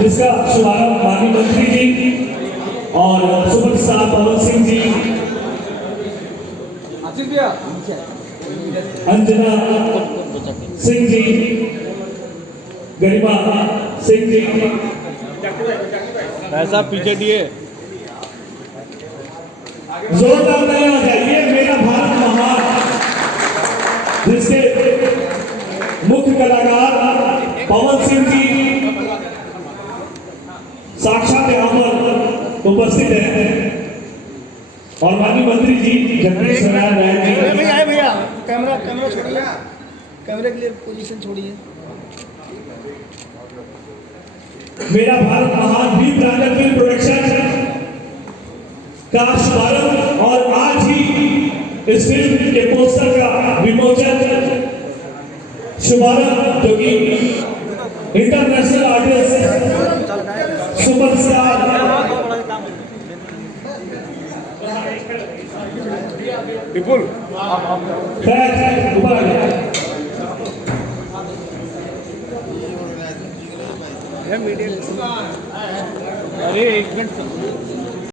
जिसका शुभारंभ माननीय मंत्री जी और सुपरस्टार पवन सिंह जी, अंजना सिंह जी, गरिमा सिंह जी, ऐसा पीछे दिए जोरदार नहीं हो जाइए। मेरा भारत महान, जिसके मुख्य कलाकार पवन सिंह जी साक्षात यहाँ पर उपस्थित हैं और माननीय मंत्री जी जगदीश नारायण राय जी। भैया कैमरा छोड़िए, कैमरे के लिए पोजीशन छोड़िए। मेरा भारत महान भी ब्रांडेड फिल्म प्रोडक्शन का शुभारंभ और आज ही इस फिल्म के पोस्टर का विमोचन, शुभारंभ जो कि इंटरनेशनल आर्टिस्ट सुपरस्टार विपुल ऊपर आ गया। अरे एक मिनट